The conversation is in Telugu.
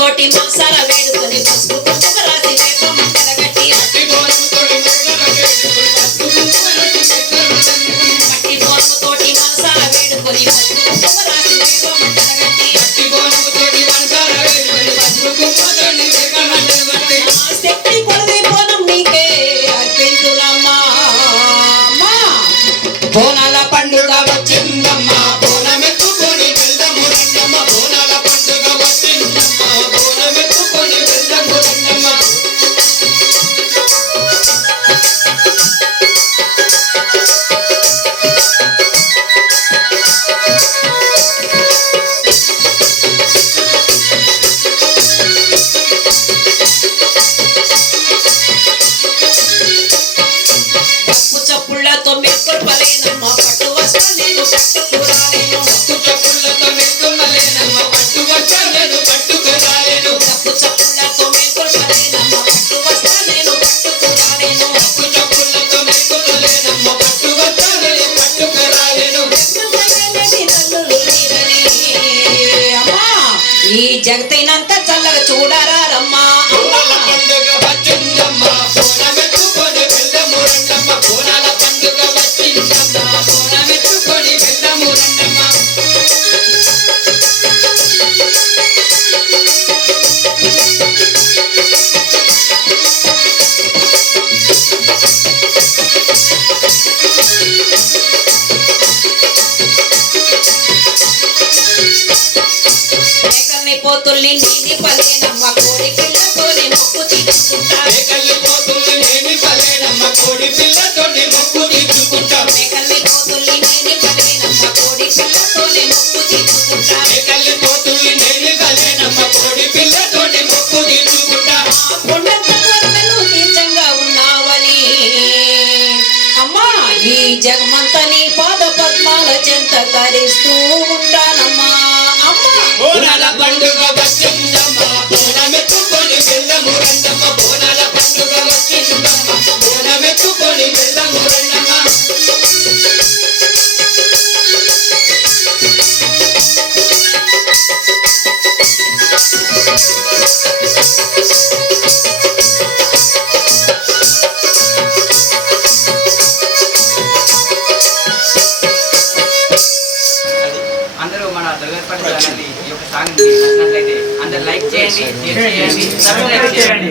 తోటి మనసార వేడుకొని పసుపు కుంకుమ రాసి వేప మంటల గట్టి మట్టి బోనము తోటి మనసార వేడుకొని పసుపు కుంకుమ రాసి వేప మంటల గట్టి శక్తి కొలది బోనం నీకే అర్పించునమ్మా బోనాల పండుగ వచ్చిందమ్మా బోనమెత్తుకొని వెళ్దాము రండమ్మ బోనాల పండుగ వచ్చిందమ్మా బోనమెత్తుకొని వెళ్దాము రండమ్మ చప్పుళ్ళతో మేల్కొల్పలేనమ్మ పట్టు వస్త్రాలను కట్టుకురాలేను చప్పుళ్ళతో మేల్కొల్పలేనమ్మ పట్టు వస్త్రాలను కట్టుకురాలేను చప్పుళ్ళతో మేల్కొల్పలేనమ్మ పట్టు వస్త్రాలను కట్టుకురాలేను చప్పుళ్ళతో మేల్కొల్పలేనమ్మ పట్టు వస్త్రాలను కట్టుకురాలేను అమ్మా ఈ జగతైనంత చల్లగా చూడరా రమ్మా పండుగ వచ్చిందమ్మా బోనమెత్తుకొని వెళ్దాము రండమ్మ బోనాల పండుగ వచ్చిందమ్మా బోనమెత్తుకొని వెళ్దాము రండమ్మ మేకల్ని పోతుల్ని నీది పలేనమ్మ కోడి పిల్లతోని మొక్కు తీర్చుకుంటా మేకల్ని పోతుల్ని నేని పలేనమ్మ కోడి పిల్లతోని మొక్కు తీర్చుకుంటా మేకల్ని పోతుల్ని నేని పలేనమ్మ కోడి పిల్లతోని మొక్కు తీర్చుకుంటా మేకల్ని పోతుల్ని నేని పలేనమ్మ కోడి పిల్లతోని మొక్కు తీర్చుకుంటా కొండంత త్వరలో తీర్చంగా ఉన్నావని అమ్మా ఈ జగమంతా నీ పాద పద్మాల చెంత తరిస్తూ ఉంటానమ్మా అమ్మా బోనాల పండుగ వచ్చిందమ్మా బోనమెత్తుకొని వెళ్దాము రండమ్మ బోనాల పండుగ వచ్చిందమ్మా బోనమెత్తుకొని వెళ్దాము రండమ్మ అందరూ మన దుర్గాపల్లి ఛానల్ ఈ యొక్క సాంగ్ నచ్చినట్లయితే అందరూ లైక్ చేయండి, షేర్ చేయండి, సబ్స్క్రైబ్ చేయండి.